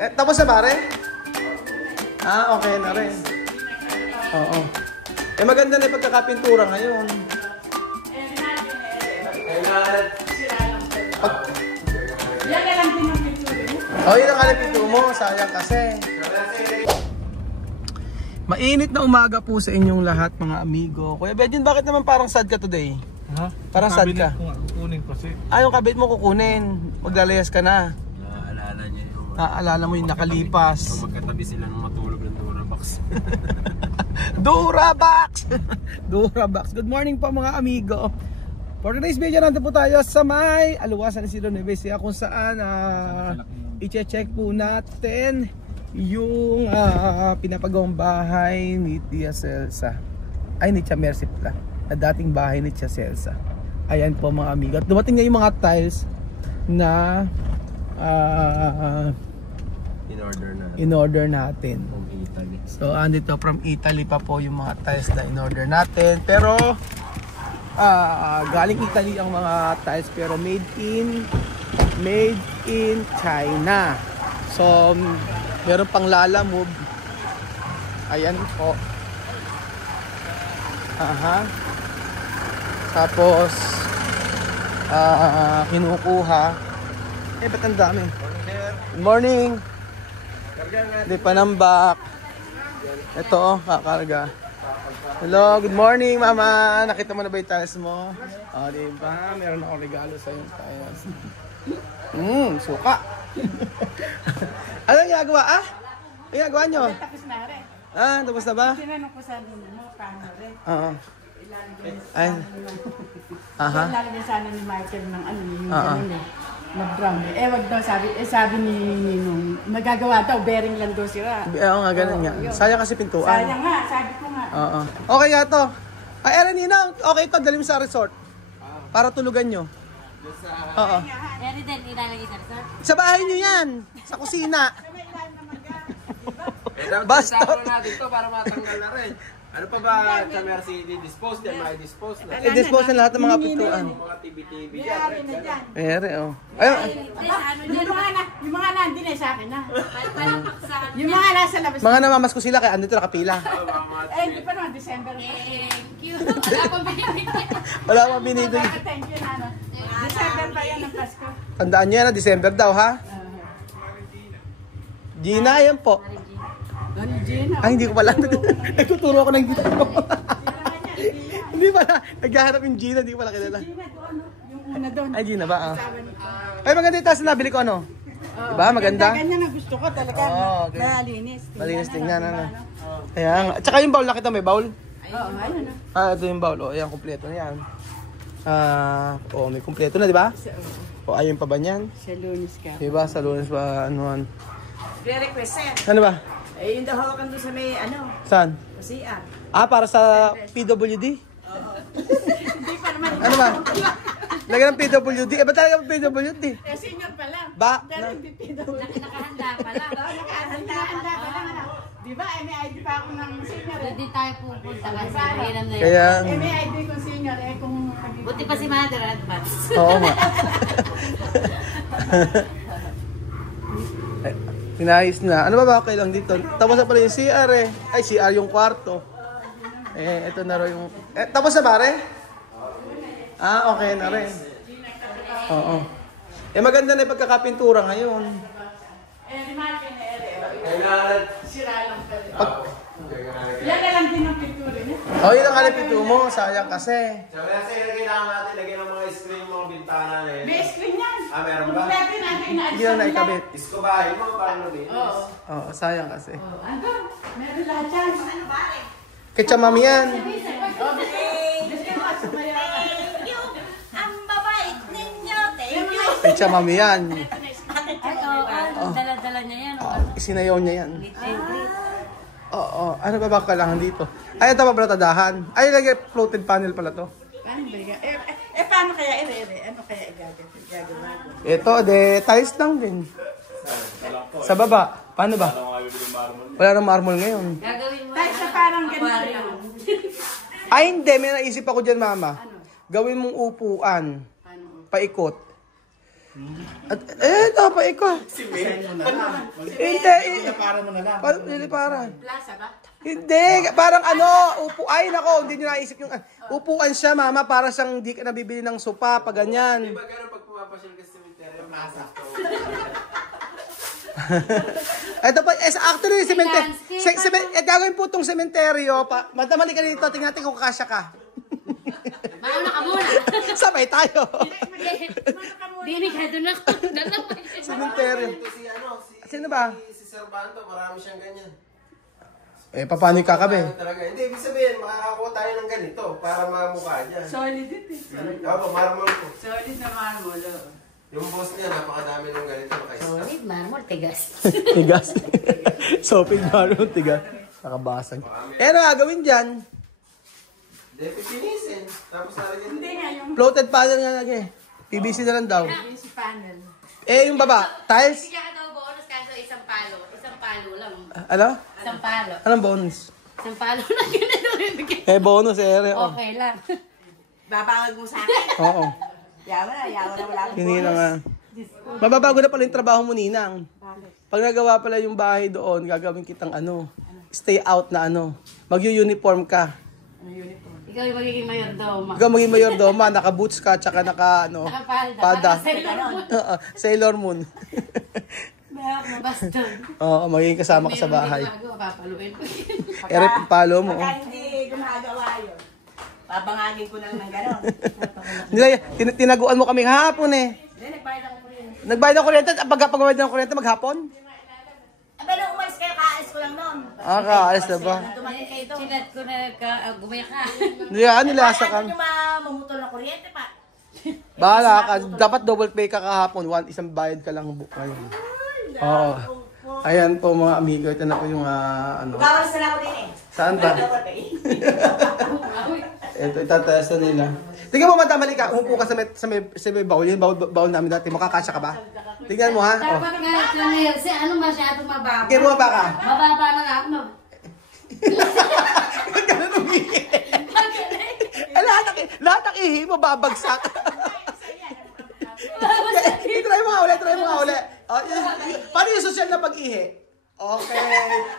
Tapos na pare? Ah, okay na rin. Oo. Maganda na yung pagkakapintura ngayon. Yan na lang din ang pintura mo. Yun ang kalipintura mo. Sayang kasi. Mainit na umaga po sa inyong lahat mga amigo. Kuya Benjin, bakit naman parang sad ka today? Ha? Parang sad ka? Kukunin ko kasi. Yung kabit mo kukunin. Maglalayas ka na. Naaalala niya yung Naaalala mo yung nakalipas. magkatabi sila nung matulog ng Durabox. Durabox! Durabox. Good morning po mga amigo. For today's video, nandito po tayo sa may Aluwasan ng Isidro Nueva Ecija kung saan i-check po natin yung pinapagawang bahay ni Tia Celsa. Ay, ni Tia Mercy pala. Na dating bahay ni Tia Celsa. Ayan po mga amigo. At dumating na yung mga tiles na in-order natin. From Italy. So, andito from Italy pa po yung mga tiles na in-order natin. Pero, galing Italy ang mga tiles pero made in China. So, meron pang lalamove. Ayan po. Tapos, kinukuha. Ba't ang dami? Good morning. Hindi pa nambak. Ito, kakarga. Hello, good morning mama. Nakita mo na ba yung tiles mo? Diba? Meron akong regalo sa yung tiles. Suka. Ano yung ginagawa? Ano yung ginagawa nyo? Tapos na rin. Tapos na ba? Sinanong ko sa mo, paano rin. Oo. Ay. Ilalagay sana ni Michael ng ano, yung gano'n eh. Mag-brown eh. Wag daw sabi ni Ninong, nagagawa daw, bearing lang daw sila. Oo nga, ganun nga. Sayang kasi pintuan. Sayang nga, sabi ko nga. Oo. Okay nga to. Erin Ninong, okay to, dali mo sa resort. Para tulugan nyo. Oo. Eri din, ilalagay sa resort? Sa bahay nyo yan. Sa kusina. Basta natin to para matanggal na rin. Ano pa ba sa Mercy di-dispose yan? May-dispose na. I-dispose na lahat ng mga pintuan. Mga TV-TV Mayari na dyan. Ere, oh. Ayun. Yung mga nandun eh sa akin na. Palpak sa Yung mga nasa labas. Mga namamas ko sila kaya andito nakapila. Hindi pa naman, December. Thank you. Wala pang binibigyan. Wala akong binibig. Thank you, Nano. December pa yan ang Pasko. Tandaan nyo yan na December daw ha. Gina, yan po. Ano, Gina? Ay, hindi ko pala. Nagtuturo ako ng Gina. Hindi pala. Naghaharap yung Gina, hindi ko pala kilala. Gina doon, yung una doon. Ay, Gina ba? Ay, maganda yung taas na nabili ko ano. Diba? Maganda. Ganyan na gusto ko talaga. Okay. Malinis. Malinis tingnan, ano. Kaya nga. At saka yung bowl, nakita mo yung bowl? Oo, ayun na. Ito yung bowl. Ayan, kumpleto na yan. May kumpleto na, di ba? Ayun pa ba niyan? Sa Lunes ka. Diba? Sa Lunes pa, anuhan. Re-request sir. Ano ba? Yung daw hawakan doon sa may ano, Saan? CR. Para sa PWD? Hindi pa naman. Ano ba? Lagyan ng PWD. Ba't talaga PWD? Senior pa lang. Ba? Pero hindi PW. Nakahanda pala. Nakahanda pa lang. Di ba? May ID pa ako ng senior. Hindi tayo pupunta kasi mahirap na yun. Kaya... May ID kong senior. Kung... Buti pa si Mother Advance. Oo nga. Pinayos na. Ano ba okay lang dito? Tapos na pala yung CR eh. Ay, CR yung kwarto. Ito na rin yung... tapos na pare? Okay na rin. Oo. Maganda na yung pagkakapintura ngayon. Sira lang pala. Yan na lang din ang pintura niya. Yun ang kalipintura mo. Sayang kasi. Sa Mercy, kailangan natin lagyan ng mga screen, mga bintana na yun. May screen yan. Meron ba? Kompleto natin Hindi lang naikabit. Isko ba? Yung mga paano din? Oo. Sayang kasi. Ano? Meron lahat yan. Ano ba? Ketcha mami yan. Ang babait ninyo. Thank you. Ketcha mami yan. Ay, oo. Dala-dala niya yan. Isinayaw niya yan. Entry. Oo. Ano ba kailangan dito? Ay, ito pa pala tadahan. Ay, lagay floated panel pala to. Paano ba yan? Paano kaya ano kaya igagawa? Ito, tiles lang din. Sa baba. Paano ba? Wala nang marmol ngayon. Gagawin mo Dahil sa parang ganito lang. Ay, hindi. May naisip ako dyan, mama. Gawin mong upuan. Paikot. At, ito pa ikaw. Hindi. Para mo na lang. Parang liliparan. Plaza ba? Hindi, parang ano, ay nako, hindi nyo naisip yung, upuan siya mama, para siyang di ka nabibili ng sopa, pag ganyan. Di ba gano'n pag pumapasyal ka sa cemetery, masa? Ito pa, actually, gagawin po itong sementeryo, madamali ka dito, tingnan natin kung kasya ka. Mauna ka muna. Sabay tayo. Dinig ka doon ako. Sementeryo. Si ano, Sino ba? si Servanto, marami siyang ganyan. Paano yung kakabe? Talaga. Hindi, ibig sabihin, makakakuha tayo ng ganito para mamukha niya. Solid ito eh. Opo, marmol po. Solid na marmol. Yung boss niya, napakadami ng ganito. Solid, marmol, tigas. Tigas. Sopig maro, tigas. Nakabasag. Ano gagawin dyan? Pipinisin. Tapos nalagyan Hindi nga yung Floated panel nga lagi. PVC na lang daw. PC panel. Yung baba, tiles? Bigyan ka daw bonus kaso isang palo. Isang palo lang. Ano? Isang palo. Anong bonus? Isang palo lang ganito rin bigyan. Bonus oh. Okay lang. Babangag mo sa akin. Oo. Yawa na wala akong Hindi na nga. Mababago na pala yung trabaho mo, Ninang. Pag nagawa pala yung bahay doon, gagawin kitang stay out na Mag-uniform ka. Ikaw yung magiging mayordoma. Ikaw maging mayordoma, naka-boots ka, tsaka pada. Sailor Moon. Baston. Oo, magiging kasama ka sa bahay. Papaluin ko. Ere, palo mo. Pagka hindi gumagawa yun, babangagin ko lang ng gano'n. Tinaguan mo kami hapon eh. Hindi, nagbayad ako rin. Nagbayad ng kuryente, pagbayad ng kuryente maghapon? Pero umalis kayo, kaalis ko lang noon. Kaalis na ba? Dumating kayo doon. Sinat ko na gumaya ka. Nilasa ka. Ano yung mamumutol na kuryente pa? Bahala ka. Dapat double pay ka kahapon. Isang bayad ka lang ngayon. Oo. Ayan po mga amigo. Ito na po yung Gawalas na ako din eh. Saan ba? Ito, itatest na nila. Tingnan mo, madamali ka. Umupo ka sa may baul. Yung baul namin dati. Makakasya ka ba? Tingnan mo, ha? Dapat nga, kasi ano masyadong mababa. Tingnan mo ba ka? Mababa na nga ako. Ganun umihi. Lahat ng ihi mo babagsak. Try mo nga uli. Paano yung social na pag-ihi? Okay.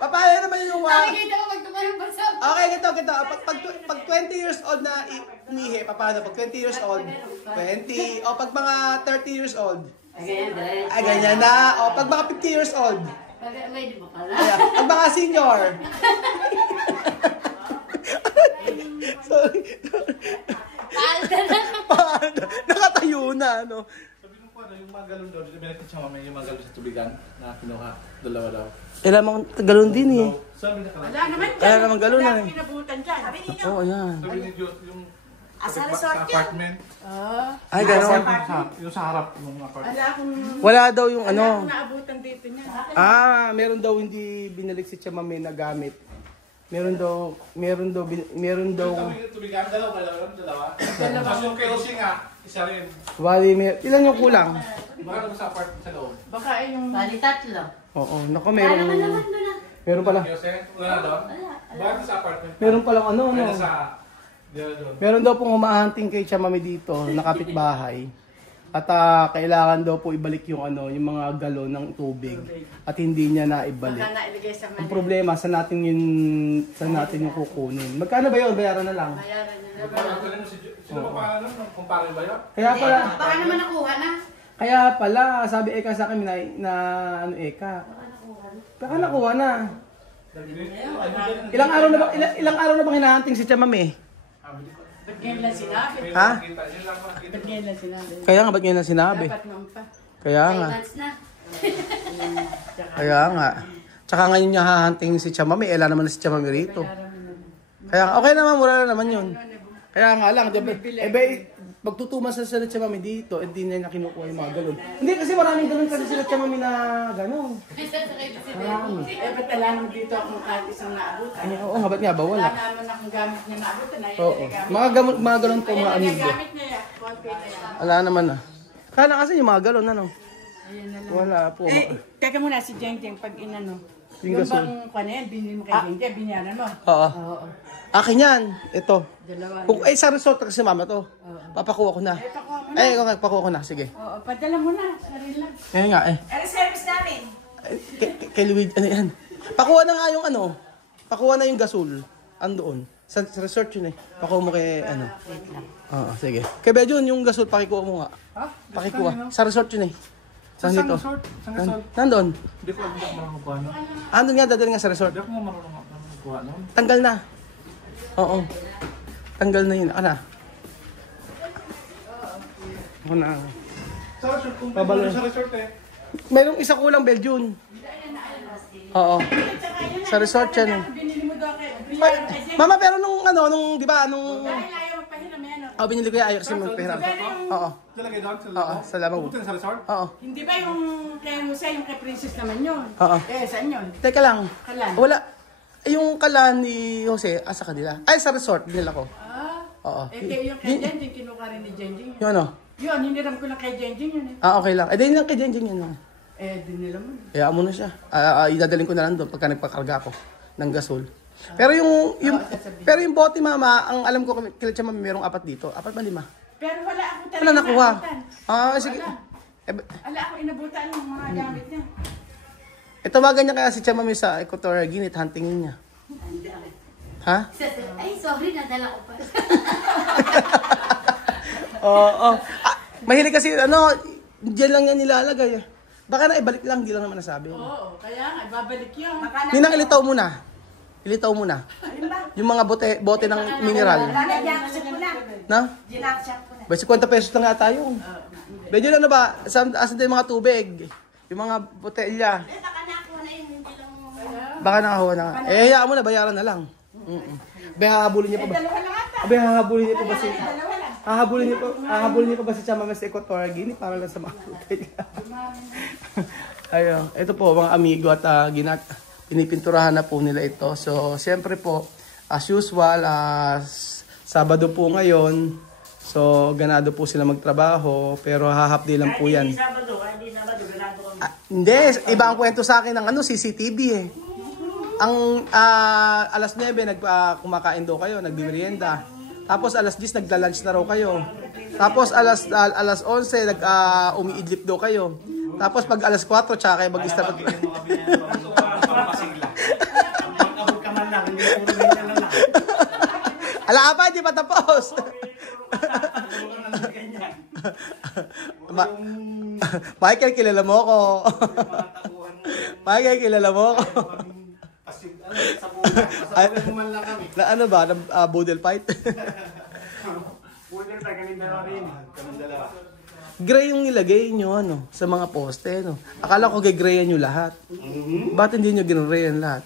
Paano naman yung... Nakikita ko pag tumayong bansa. Okay, ganito. Pag 20 years old na umihi, paano? Pag 20 years old, 20. O pag mga 30 years old. Ay, ganyan na. O pag mga 50 years old. May di ba pala? Ayan. Pag mga senior. Sorry. Nakatayo na, ano. Sabi nung po, yung mga galon daw, binakit siya mamaya yung mga galon sa tubigan na kinuha. Dalawa daw. Lamang galon din eh. Sabi na Wala naman dyan. Kaya naman galon Wala na akong pinabutan dyan. Sabi ninyo. Oo, yan. Sabi ni Diyos, yung Asa sa resort yan? apartment. Ay, gano'n. Yung sa harap ng apartment. Wala akong... Wala daw yung Wala ano. akong naabutan dito niya. Meron daw hindi binalik si Chamame na gamit. Meron daw. Yung tubigan, dalawa. Tapos yung kerosene nga, isa rin. Wali, ilan yung kulang? Baka doon sa apartment sa loob. Baka ay yung... Bali tatlo. Oo, naku, Wala naman doon na. meron pala. Kerosene, wala doon. Baka doon sa apartment. Meron palang ano, no? Kaya sa... doon. Meron daw pong humahunting kay Chamame dito, nakapit bahay. At kailangan daw po ibalik yung yung mga galon ng tubig at hindi niya na ibalik. Baka nailigay sa Ang mali. problema saan natin yung kukunin. Magkano ba 'yon? Bayaran na lang. Bayaran niya. Sino pa paano? Kumpare ba yun? Kaya pala, Baka naman nakuha na. kaya pala sabi Eka sa akin na Eka. Baka nakuha na. Ilang araw na bang hinahunting si Chamame? Ba't ngayon lang sinabi? Ha? Ba't ngayon lang sinabi? Kaya nga ba't ngayon na sinabi? Dapat naman pa. Kaya nga. 5 months na. Kaya nga. Tsaka ngayon niya hahunting si Chamame, ela naman na si Chamame rito. Kaya okay naman, mura na naman yun. Kaya nga lang, diba, pagtutuman sa sila Chamame dito, hindi niya kinukuha yung mga galon. Hindi kasi maraming galon kasi sila Chamame na gano'n. Marami. Ba't wala naman dito akong kahit isang naabutan? Ay, oo nga, ba't nga ba? Wala Wala. naman akong gamit niya naabutan. Ayun, Oo. nagagamit. Mga galon po mga amigo. Gamit niya yan. Konti na yan. Wala naman na. Kala kasi yung mga galon, ano? Ayun na lang. Wala po. Teka muna si Jeng Jeng pag inano. Yung Yung gasol. bang kanel, binili mo kay Jeng Jeng, binyaran mo. Oo. Oo. Akin yan. Ito. Dalawa. Kung, sa resort kasi mama to. Papakuha ko na. Pakuha mo na. Ay, ikaw pakuha ko na. Sige. Oo, padala mo na. Sarili lang. Ngayon nga eh. service namin. Kay Luigi, ano yan? Pakuha na nga yung ano. Pakuha na yung gasol. Andoon. Sa resort yun eh. Pakuha mo kay ano. Wait lang. Oo, sige. Kay Bejon, yung gasol, pakikuha mo nga. Ha? Pakikuha. Sa resort yun eh. Sa Saan dito? resort? Sa resort? Nandun. Hindi ko marunong kuha nun. Andun nga, dadali nga sa resort. Hindi ako marunong kuha nun. Tanggal na. Oo. Tanggal na yun. Ano? Ako na. Sa resort, kung Pabalo. sa resort eh. Mayroong isa kulang Belgian. Oo. Sa resort yan eh. Binili mo daw kayo. Ay, mama, pero nung ano, nung, di ba, nung... Dahil ayaw magpahiram yan. Oh, binili ko yung ayaw kasi magpahiram. Oo. Talagay doon sa Oo, sa lamang. Pupunta sa resort? Oo. Hindi ba yung kay Jose, yung kay Princess naman yun? Oo. Eh, saan yun? Teka lang. Kalan. Wala. Yung kalan ni Jose, asa kanila? Ay, sa resort, binila ko. Ah, Oo. eh, yung kay Jenjing, kinuha rin ni Jenjing. Yung ano? Yun, hiniram ko lang kay Jenjing yun eh. Ah, okay lang. Eh, din lang kay Jenjing yun. No? Eh, dinila mo. Kaya mo na siya. Idadalhin ko na lang doon pagka nagpakarga ako ng gasol. Pero pero yung bote mama, ang alam ko kila siya mami merong 4 dito. 4 ba 5? Pero wala ako talaga Wala nakuha. inabutan. Sige. Wala. Eh, Wala ako inabutan ng mga gamit niya. tawagan niya kaya si Tia Mami sa Equatorial Guinea, huntingin niya. Ha? Ay, sorry, nadala ko pa. Oo. Mahilig kasi, diyan lang yan nilalagay. Baka na ibalik lang, di lang naman nasabi. Oo, kaya nga, babalik yun. Ninang, ilitaw muna. Ilitaw muna. Yung mga bote ng mineral. Ginaksak ko na. Na? Ginaksak ko na. Ba, 50 pesos lang nga tayo. Medyo ano ba, asan din mga tubig? Yung mga botelya. Eh, baka nakuha na yun, hindi lang... Baka nakakuha na. Eh, hayaan mo na, bayaran na lang. Be, hahabulin niya pa ba? Dalawa lang ata. Be, hahabulin niya pa ba si... Dalawa lang. Hahabulin niya pa ba si Tia Mami sa Equatorial Guinea para lang sa mga tubig? Ayun, ito po mga amigo at pinipinturahan na po nila ito. So, siyempre po, as usual, Sabado po ngayon. So, ganado po sila magtrabaho, pero hahapdi lang po yan. Hindi Sabado, ganado kami. Hindi, iba ang kwento sa akin ng CCTV eh. Ang alas 9, kumakain daw kayo, nagbimerienda. Tapos alas 10, nagla-lunch na raw kayo. Tapos alas 11, umiidlip daw kayo. Tapos pag alas 4, tsaka kayo mag-start. Pag-abot ka man lang, hindi puro ganyan lang lang. Ala pa, hindi pa tapos. Michael, kilala mo ako. Michael, kilala mo ako. Na ano ba? Boodle fight? Pwede tayo kami dalawa rin. Gray yung nilagay nyo sa mga poste. No? Akala ko gray nyo lahat. Ba't hindi nyo ginrayan lahat?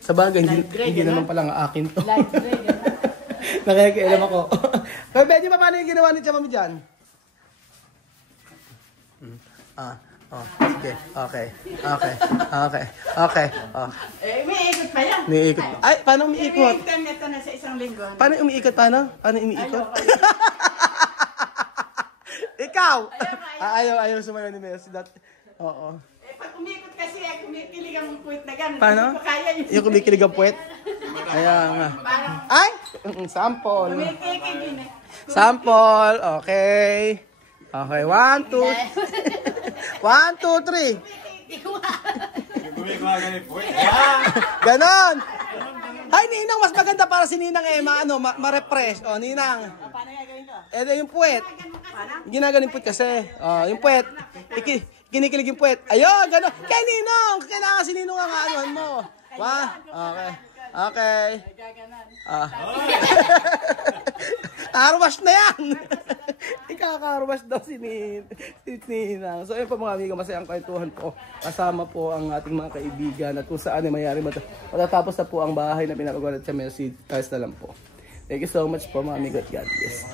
Sa bagay, hindi naman pala nga akin to. Light gray, gano'n. Nakikialam ako. Pero Benji, paano yung ginawa ni Tia Mami dyan? Sige. Okay. Eh, may ikot pa yan. Umiikot. Ay, paano umiikot? Ito na sa isang linggo. Paano umiikot? Paano umiikot? Ikaw! Ayaw sumayo ni Mercy. Oo. Eh, pag umikot kasi, kumikilig ang puwit na gano'n. Paano? Hindi ko kaya yun. Yung kumikilig ang puwet? Kaya nga. Parang Ay! Sample. kumikikig yun eh. Sample. Okay. Okay. 1, 2. 1, 2, 3. Ganon. Ay, Ninang, mas maganda para si Ninang ma-refresh. O, Ninang. Paano gagawin ko? Yung puwet. Ginaganon yung puwet kasi. Yung puwet. Kinikilig yung puwet. Ayun, ganon. Kay Ninong. Kailangan si Ninong ang anuhan mo. Okay. Gaganan. Carwash na yan! Ika-carwash daw si Ninang. So, ayun po mga amigo, masayang kwentuhan po. Kasama po ang ating mga kaibigan at kung saan ay mayari matatapos na po ang bahay na pinapagawa sa Mercy. Guys na lang po. Thank you so much po mga amigo at God bless.